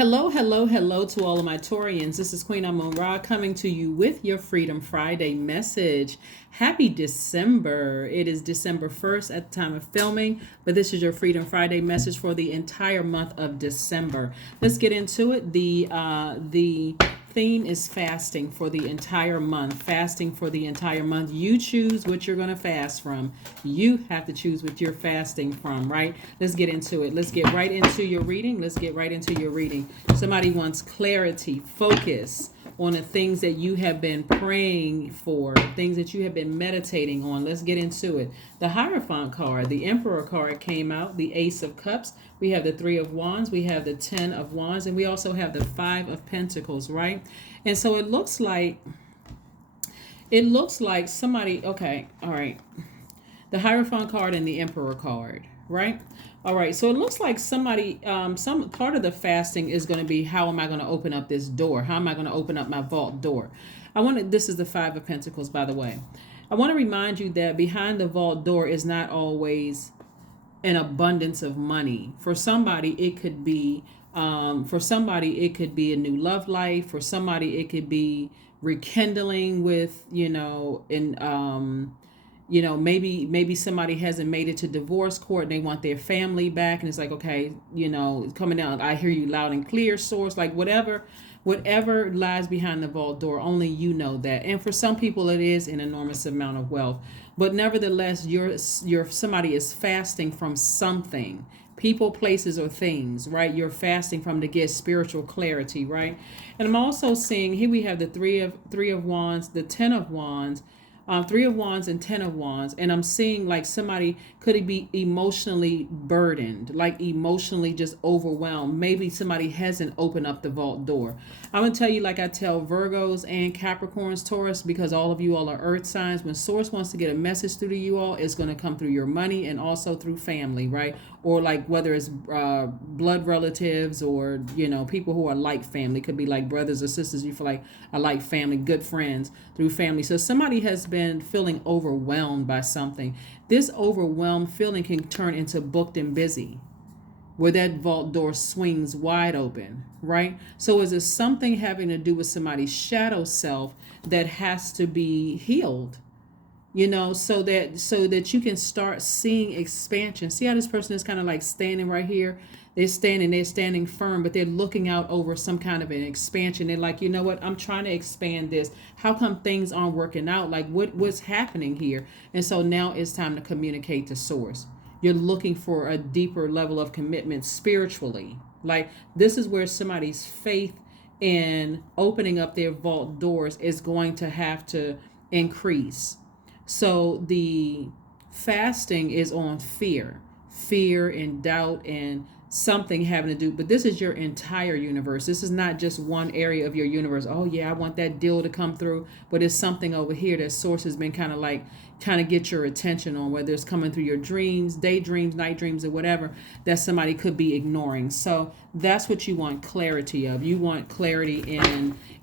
Hello, hello, hello to all of my Taurians. This is Queen Amun Ra coming to you with your Freedom Friday message. Happy December. It is December 1st at the time of filming, but this is your Freedom Friday message for the entire month of December. Let's get into it. The theme is fasting for the entire month. Fasting for the entire month. You choose what you're going to fast from. You have to choose what you're fasting from, right? Let's get into it. Let's get right into your reading. Somebody wants clarity, focus on the things that you have been praying for, things that you have been meditating on. Let's get into it. The Hierophant card, the Emperor card came out, the Ace of Cups. We have the Three of Wands, we have the Ten of Wands, and we also have the Five of Pentacles, right? And so it looks like somebody, okay, all right. The Hierophant card and the Emperor card, right? All right, so it looks like somebody, some part of the fasting is going to be, how am I going to open up this door? How am I going to open up my vault door? This is the Five of Pentacles, by the way. I want to remind you that behind the vault door is not always an abundance of money. For somebody, it could be, a new love life. For somebody, it could be rekindling with, maybe somebody hasn't made it to divorce court and they want their family back, and it's like, okay, it's coming out, I hear you loud and clear, source, like whatever lies behind the vault door, only you know that. And for some people it is an enormous amount of wealth, but nevertheless, your somebody is fasting from something, people, places, or things, right? You're fasting from to get spiritual clarity, right? And I'm also seeing here we have the three of wands, the Ten of Wands, Three of Wands and Ten of Wands, and I'm seeing like somebody could be emotionally burdened, like emotionally just overwhelmed. Maybe somebody hasn't opened up the vault door. I'm gonna tell you, like I tell Virgos and Capricorns, Taurus, because all of you all are earth signs. When Source wants to get a message through to you all, it's going to come through your money and also through family, right? Or like whether it's blood relatives or people who are like family, could be like brothers or sisters you feel like are like family, good friends through family. So somebody has been feeling overwhelmed by something. This overwhelmed feeling can turn into booked and busy, where that vault door swings wide open, right? So is it something having to do with somebody's shadow self that has to be healed? So that you can start seeing expansion. See how this person is kind of like standing right here. They're standing firm, but they're looking out over some kind of an expansion. They're like, you know what? I'm trying to expand this. How come things aren't working out? Like what's happening here? And so now it's time to communicate to Source. You're looking for a deeper level of commitment spiritually. Like this is where somebody's faith in opening up their vault doors is going to have to increase. So the fasting is on fear and doubt and something having to do, but this is your entire universe. This is not just one area of your universe. Oh yeah, I want that deal to come through, but it's something over here that Source has been kind of get your attention on, whether it's coming through your dreams, daydreams, night dreams, or whatever that somebody could be ignoring. So that's what you want clarity of. You want clarity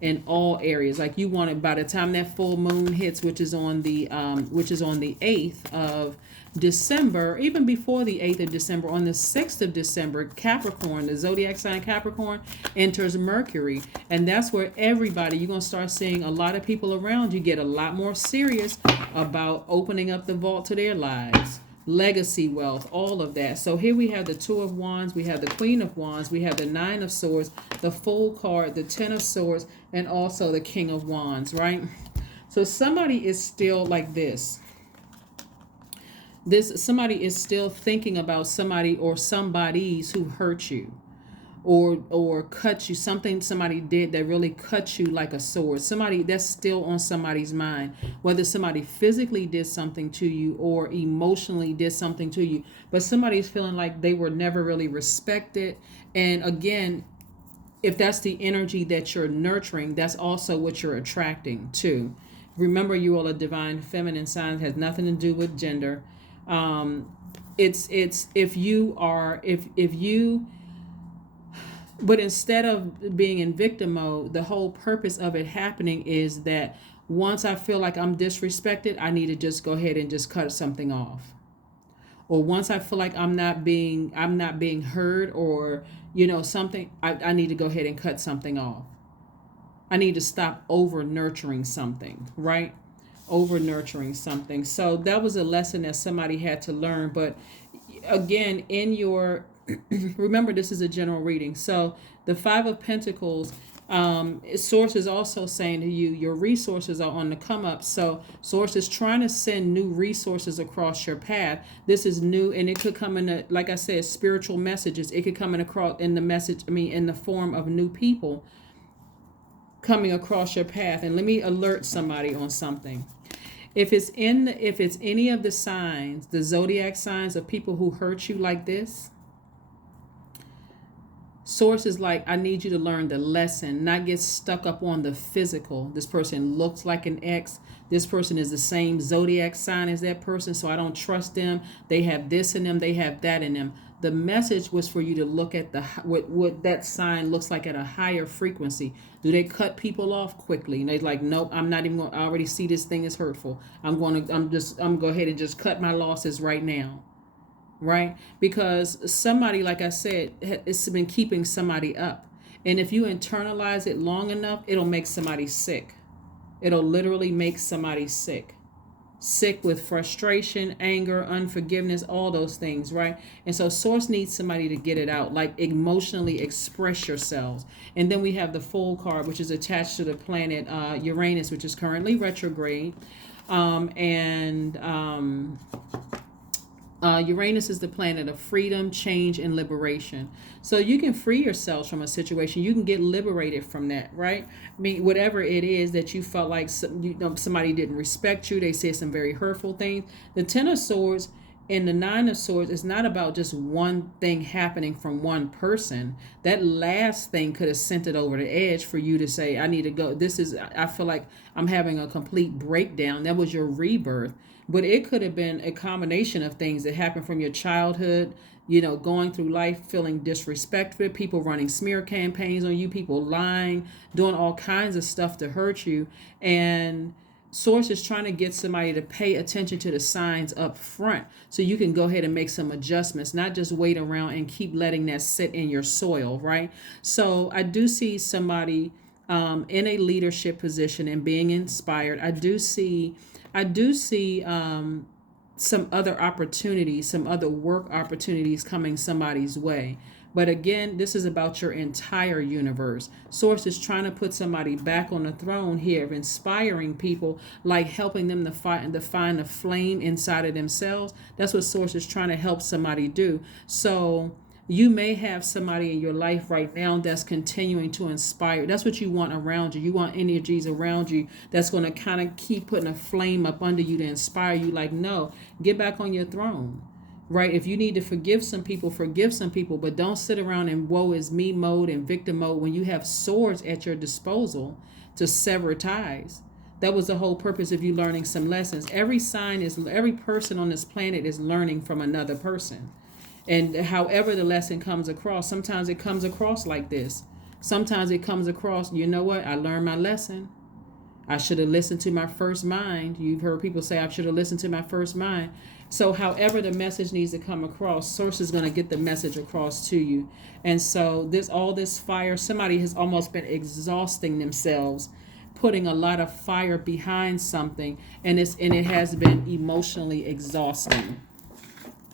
in all areas. Like you want it by the time that full moon hits, which is on the 8th of December, even before the 8th of December, on the 6th of December, Capricorn, the zodiac sign Capricorn, enters Mercury. And that's where you're going to start seeing a lot of people around you get a lot more serious about opening up the vault to their lives. Legacy wealth, all of that. So here we have the Two of Wands, we have the Queen of Wands, we have the Nine of Swords, the Fool card, the Ten of Swords, and also the King of Wands, right? So somebody is still like this. Somebody is still thinking about somebody or somebodies who hurt you or cut you, something somebody did that really cut you like a sword. Somebody that's still on somebody's mind, whether somebody physically did something to you or emotionally did something to you, but somebody's feeling like they were never really respected. And again, if that's the energy that you're nurturing, that's also what you're attracting to. Remember, you all are divine feminine signs, has nothing to do with gender. It's if you but instead of being in victim mode, the whole purpose of it happening is that once I feel like I'm disrespected, I need to just go ahead and just cut something off. or once I feel like I'm not being heard, or something, I need to go ahead and cut something off. I need to stop over nurturing something, right? Over nurturing something. So that was a lesson that somebody had to learn. But again, in your remember, this is a general reading. So the Five of Pentacles, source is also saying to you, your resources are on the come up. So source is trying to send new resources across your path. This is new, and it could come in like I said, spiritual messages. It could come in the message, in the form of new people coming across your path. And let me alert somebody on something. If it's any of the signs, the zodiac signs of people who hurt you like this, source is like, I need you to learn the lesson, not get stuck up on the physical. This person looks like an ex. This person is the same zodiac sign as that person, so I don't trust them. They have this in them. They have that in them. The message was for you to look at what that sign looks like at a higher frequency. Do they cut people off quickly? And they're like, nope, I'm not even going. I already see this thing is hurtful. I'm going to go ahead and just cut my losses right now. Right? Because somebody, like I said, it's been keeping somebody up. And if you internalize it long enough, it'll make somebody sick. It'll literally make somebody sick. Sick with frustration, anger, unforgiveness, all those things, right? And so source needs somebody to get it out, like emotionally express yourselves. And then we have the Fool card, which is attached to the planet Uranus, which is currently retrograde. Uranus is the planet of freedom, change, and liberation. So you can free yourselves from a situation. You can get liberated from that, right? Whatever it is that you felt like somebody didn't respect you. They said some very hurtful things. The Ten of Swords and the Nine of Swords is not about just one thing happening from one person. That last thing could have sent it over the edge for you to say, I need to go. I feel like I'm having a complete breakdown. That was your rebirth. But it could have been a combination of things that happened from your childhood, going through life feeling disrespected, people running smear campaigns on you, people lying, doing all kinds of stuff to hurt you. And source is trying to get somebody to pay attention to the signs up front so you can go ahead and make some adjustments, not just wait around and keep letting that sit in your soil, right? So I do see somebody in a leadership position and being inspired. I do see some other opportunities, some other work opportunities coming somebody's way. But again, this is about your entire universe. Source is trying to put somebody back on the throne here of inspiring people, like helping them to find a flame inside of themselves. That's what Source is trying to help somebody do. So you may have somebody in your life right now that's continuing to inspire. That's what you want around you. You want energies around you that's going to kind of keep putting a flame up under you to inspire you. Like, no, get back on your throne, right? If you need to forgive some people, but don't sit around in woe is me mode and victim mode when you have swords at your disposal to sever ties. That was the whole purpose of you learning some lessons. Every person on this planet is learning from another person. And however the lesson comes across, sometimes it comes across like this. Sometimes it comes across, you know what? I learned my lesson. I should have listened to my first mind. You've heard people say, I should have listened to my first mind. So however the message needs to come across, source is going to get the message across to you. And so all this fire, somebody has almost been exhausting themselves, putting a lot of fire behind something. And it has been emotionally exhausting.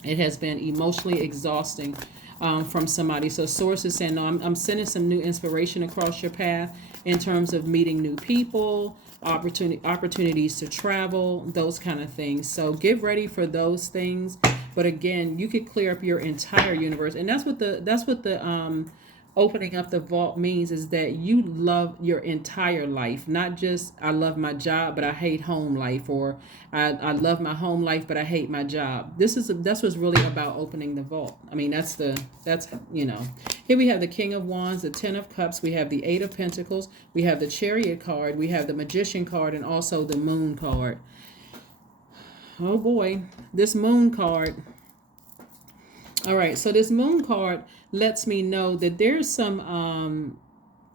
It has been emotionally exhausting from somebody. So source is saying, no, I'm sending some new inspiration across your path in terms of meeting new people, opportunities to travel, those kind of things. So get ready for those things. But again, you could clear up your entire universe. And that's what the opening up the vault means, is that you love your entire life, not just I love my job but I hate home life, or I love my home life but I hate my job. That's what's really about opening the vault. That's here we have the King of Wands, the Ten of Cups, we have the Eight of Pentacles, we have the Chariot card, we have the Magician card, and also the Moon card. Oh boy, this Moon card. All right, so this Moon card lets me know that there's some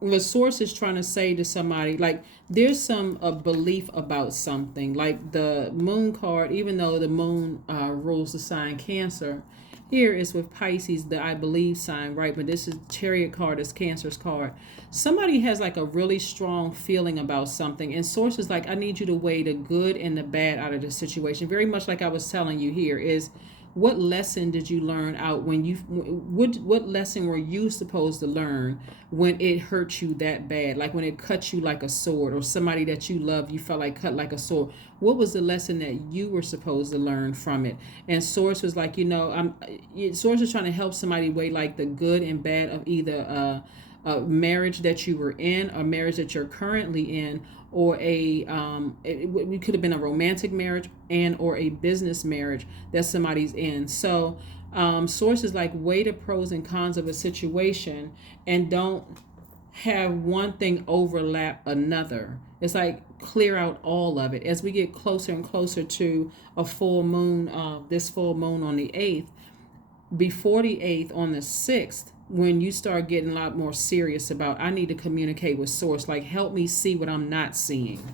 the source is trying to say to somebody, like, there's some a belief about something, like the moon card, even though the moon rules the sign Cancer. Here is with Pisces, the I believe sign, right? But this is Chariot card, is Cancer's card. Somebody has like a really strong feeling about something, and source is like, I need you to weigh the good and the bad out of the situation. Very much like I was telling you here is, what lesson did you learn out when you, what lesson were you supposed to learn when it hurt you that bad, like when it cut you like a sword, or somebody that you love you felt like cut like a sword? What was the lesson that you were supposed to learn from it? And source was like, source is trying to help somebody weigh like the good and bad of either a marriage that you were in, a marriage that you're currently in, or it could have been a romantic marriage and or a business marriage that somebody's in. So source is like, weigh the pros and cons of a situation and don't have one thing overlap another. It's like, clear out all of it. As we get closer and closer to a full moon, this full moon on the 8th, before the 8th, on the 6th, when you start getting a lot more serious about, I need to communicate with source, like, help me see what I'm not seeing,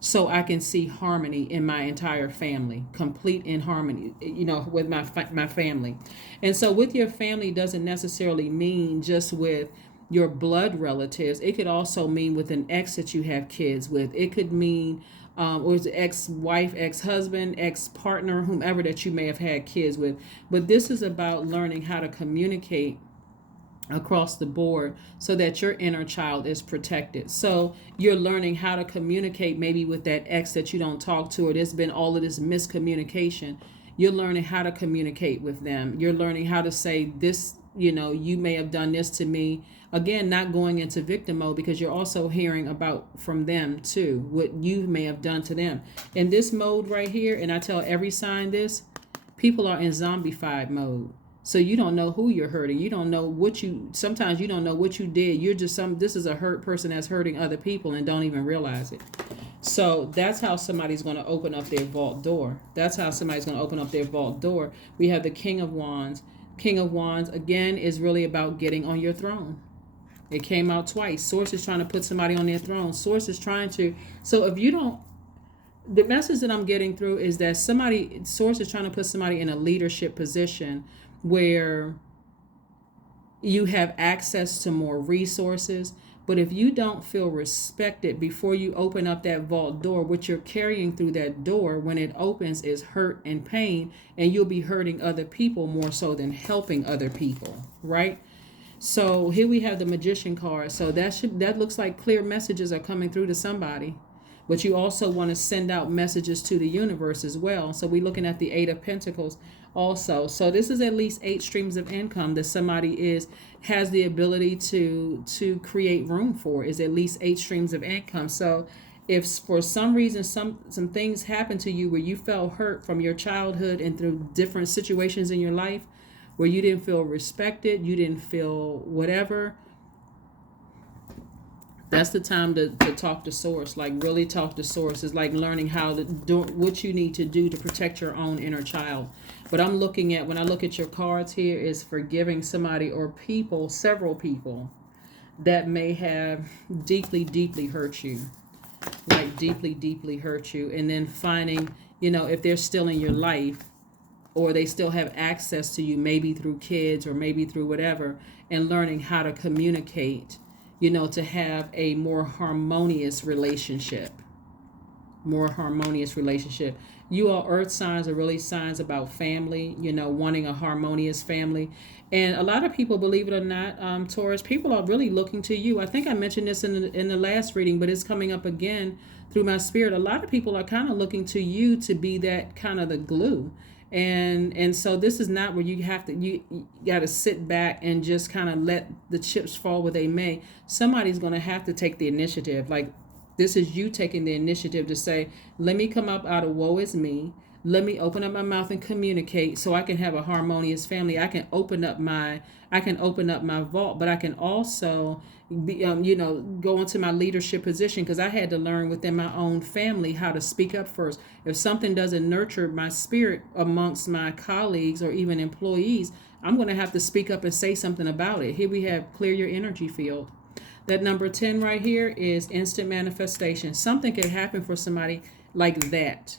so I can see harmony in my entire family, complete in harmony, with my family. And so with your family doesn't necessarily mean just with your blood relatives. It could also mean with an ex that you have kids with. It could mean or it's ex-wife, ex-husband, ex-partner, whomever that you may have had kids with. But this is about learning how to communicate across the board so that your inner child is protected. So you're learning how to communicate maybe with that ex that you don't talk to, or there's been all of this miscommunication. You're learning how to communicate with them. You're learning how to say this, you may have done this to me. Again, not going into victim mode, because you're also hearing about from them too, what you may have done to them. In this mode right here, and I tell every sign this, people are in zombified mode. So you don't know who you're hurting. You don't know sometimes you don't know what you did. You're just this is a hurt person that's hurting other people and don't even realize it. So that's how somebody's going to open up their vault door. We have the King of Wands. King of Wands, again, is really about getting on your throne. It came out twice. Source is trying to put somebody on their throne. Source is trying to, so if you don't, the message that I'm getting through is that source is trying to put somebody in a leadership position where you have access to more resources. But if you don't feel respected before you open up that vault door, what you're carrying through that door when it opens is hurt and pain, and you'll be hurting other people more so than helping other people, right? So here we have the Magician card. So that looks like clear messages are coming through to somebody. But you also want to send out messages to the universe as well. So we're looking at the 8 of Pentacles also. So this is at least 8 streams of income that somebody has the ability to create room for, is at least 8 streams of income. So if for some reason some things happen to you where you felt hurt from your childhood and through different situations in your life where you didn't feel respected, you didn't feel whatever, that's the time to talk to source. Like, really talk to source. It's like learning how to do what you need to do to protect your own inner child. But when I look at your cards here, is forgiving somebody or people, several people that may have deeply, deeply hurt you. Like deeply, deeply hurt you. And then finding, if they're still in your life, or they still have access to you, maybe through kids or maybe through whatever, and learning how to communicate, to have a more harmonious relationship. You all earth signs are really signs about family, wanting a harmonious family. And a lot of people, believe it or not, Taurus, people are really looking to you. I think I mentioned this in the last reading, but it's coming up again through my spirit. A lot of people are kind of looking to you to be that kind of the glue. And so this is not where you got to sit back and just kind of let the chips fall where they may. Somebody's going to have to take the initiative. Like, this is you taking the initiative to say, let me come up out of woe is me. Let me open up my mouth and communicate so I can have a harmonious family. I can open up my vault, but I can also go into my leadership position, because I had to learn within my own family how to speak up first. If something doesn't nurture my spirit amongst my colleagues or even employees, I'm going to have to speak up and say something about it. Here we have clear your energy field. That number 10 right here is instant manifestation. Something can happen for somebody like that.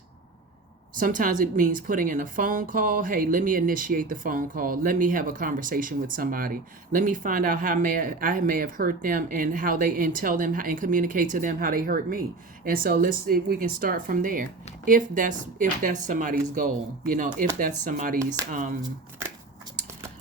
Sometimes it means putting in a phone call. Hey, let me initiate the phone call. Let me have a conversation with somebody. Let me find out how I may have hurt them, and how they, and tell them and communicate to them how they hurt me. And so let's see if we can start from there. If that's somebody's goal, if that's somebody's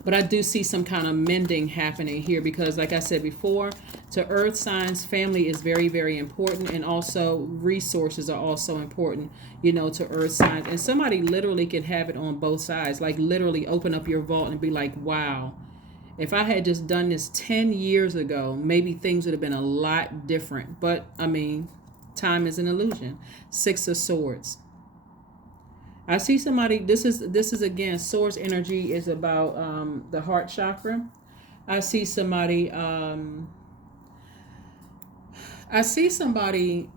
but I do see some kind of mending happening here, because like I said before, to earth signs, family is very, very important, and also resources are also important, to earth signs. And somebody literally can have it on both sides, like literally open up your vault and be like, wow, if I had just done this 10 years ago, maybe things would have been a lot different. But I mean, time is an illusion. 6 of Swords. I see somebody, this is again, Swords energy is about the heart chakra. I see somebody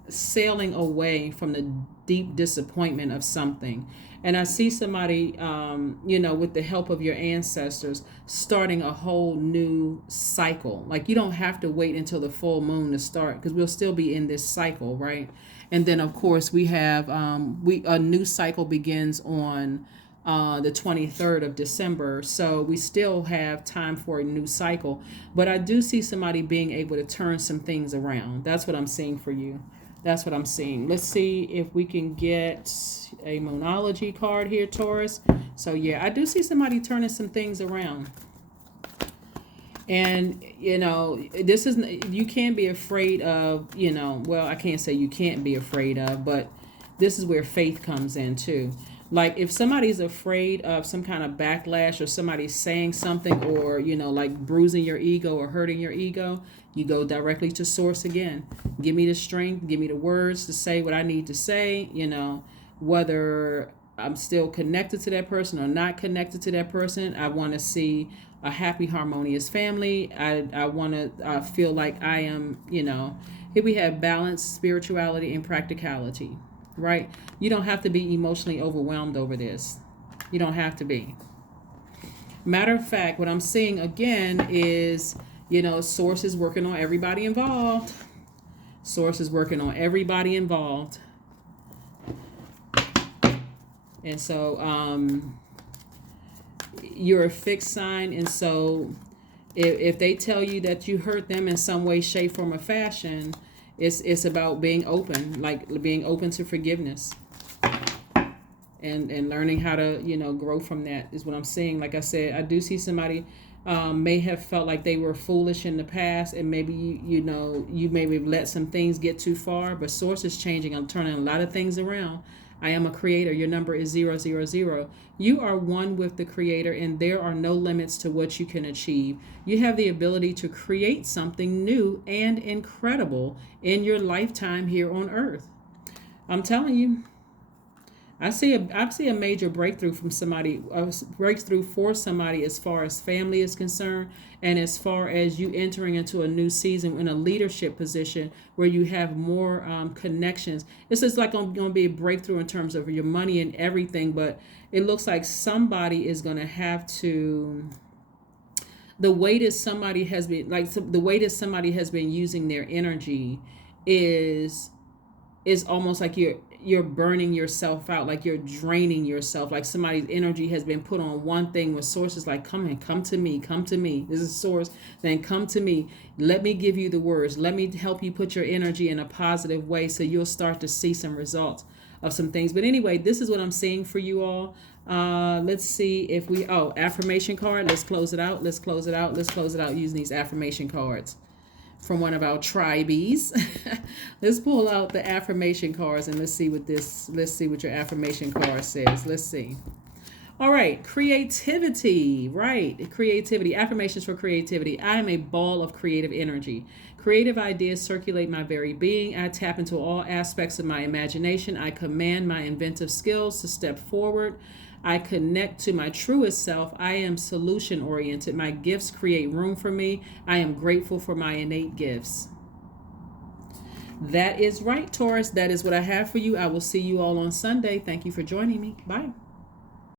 sailing away from the deep disappointment of something. And I see somebody, with the help of your ancestors, starting a whole new cycle. Like, you don't have to wait until the full moon to start, because we'll still be in this cycle, right? And then, of course, we have a new cycle begins on the 23rd of December. So we still have time for a new cycle. But I do see somebody being able to turn some things around. That's what I'm seeing for you. That's what I'm seeing. Let's see if we can get a Moonology card here, Taurus. So, yeah, I do see somebody turning some things around. And, this is, you can't be afraid of, well, I can't say you can't be afraid of, but this is where faith comes in too. Like, if somebody's afraid of some kind of backlash, or somebody saying something, or, like bruising your ego or hurting your ego, you go directly to source again. Give me the strength, give me the words to say what I need to say, whether I'm still connected to that person or not connected to that person. I want to see a happy, harmonious family. I want to feel like I am, here we have balance, spirituality, and practicality, right? You don't have to be emotionally overwhelmed over this. You don't have to be. Matter of fact, what I'm seeing again is, Source is working on everybody involved. Source is working on everybody involved. And so, you're a fixed sign, and so if they tell you that you hurt them in some way, shape, form, or fashion, it's about being open, like being open to forgiveness, and learning how to grow from that is what I'm seeing. Like I said, I do see somebody may have felt like they were foolish in the past, and maybe you maybe let some things get too far, but Source is changing. I'm turning a lot of things around. I am a creator. Your number is 000. You are one with the creator, and there are no limits to what you can achieve. You have the ability to create something new and incredible in your lifetime here on earth. I'm telling you, I see a major breakthrough from somebody, a breakthrough for somebody as far as family is concerned, and as far as you entering into a new season in a leadership position where you have more connections. This is like going to be a breakthrough in terms of your money and everything, but it looks like somebody is going to have to. The way that somebody has been using their energy is almost like you're burning yourself out, like you're draining yourself, like somebody's energy has been put on one thing, with Sources like, come to me. This is Source, then come to me. Let me give you the words. Let me help you put your energy in a positive way, so you'll start to see some results of some things. But anyway, this is what I'm seeing for you all. Let's see if affirmation card. Let's close it out using these affirmation cards from one of our tribes. Let's pull out the affirmation cards, and let's see what your affirmation card says. Let's see. All right, creativity, right? Creativity, affirmations for creativity. I am a ball of creative energy. Creative ideas circulate my very being. I tap into all aspects of my imagination. I command my inventive skills to step forward. I connect to my truest self. I am solution oriented. My gifts create room for me. I am grateful for my innate gifts. That is right, Taurus. That is what I have for you. I will see you all on Sunday. Thank you for joining me. Bye.